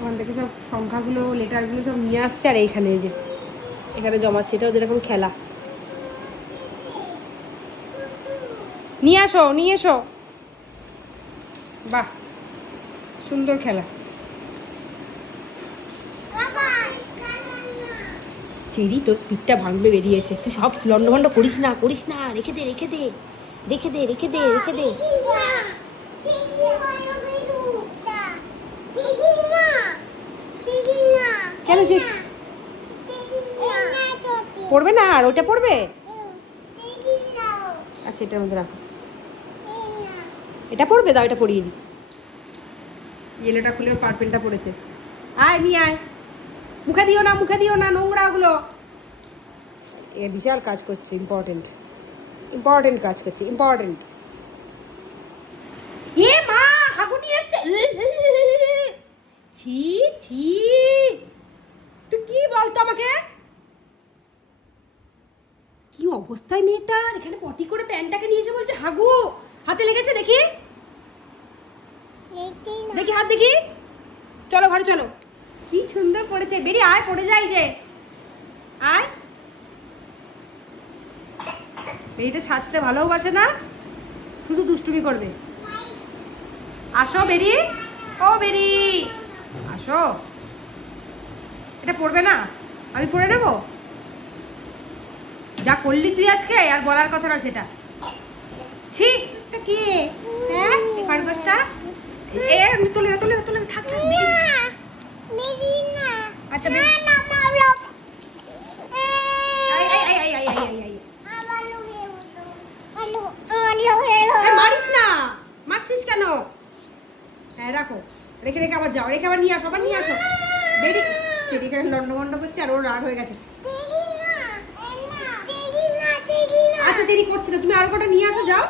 ওখান থেকে সব সংখ্যাগুলো লেটারগুলো সব নিয়ে আসছে আর এইখানে এই যে এখানে জমাচ্ছে, এটা ওদের এখন খেলা। নিয়ে আসো নিয়ে এসো, বাহ সুন্দর খেলা। চেরি তোর পিঠটা ভাঙবে বেরিয়েছে, তুই সব লন্ডভন্ড করিস না করিস না, রেখে দে রেখে দে রেখে দে রেখে দে রেখে দে। কেন সে পড়বে না? আর ওটা পড়বে? আচ্ছা এটার মধ্যে রাখো, এটা পড়বে, দাও এটা পরিয়ে দিই। ইয়েলোটা খুলে পার্পেলটা পড়েছে। আয় নিয়ে আয়, মুখে দিও না মুখে দিও না, নোংরা ওগুলো। এ বিশাল কাজ করছে, ইম্পর্টেন্ট ইম্পর্টেন্ট কাজ করছে, ইম্পর্টেন্ট। এ মা হাগু নিয়ে এসছে, ছি ছি, তুই কি বলতো আমাকে? কি অবস্থায় মেয়েটার, এখানে পটি করে প্যান্টটাকে নিয়েছে, বলছে হাগু। হাতে লেগেছে দেখি দেখি হাত দেখি, চলো ঘরে চলো। কি সুন্দর পড়েছে, বেরিয়ে আয়, পড়ে যাই যে, আয়। বেরিটা সাজতে ভালোবাসে না, শুধু দুষ্টুমি করবে। আসো বেরি, ও বেরি আসো। এটা পড়বে না, আমি পড়ে নেব। যা করলি তুই আজকে, আর বলার কথা না সেটা। ছি, এটা কি? হ্যাঁ পারপাসটা এ তোলে না তোলে না তোলে না, থাক থাক বেরি না। আচ্ছা বেরি না মারো, I I I I I I I, মারিস না, মারছিস কেন? হ্যাঁ রাখো, রেখে রেখে আবার যাও, রেখে আবার নিয়ে আসো, আবার নিয়ে আসো। বেরি চেরি এখানে লন্ডভন্ড করছে আর ওর রাগ হয়ে গেছে। আচ্ছা দেরি করছি না, তুমি আর কটা নিয়ে আসো যাও।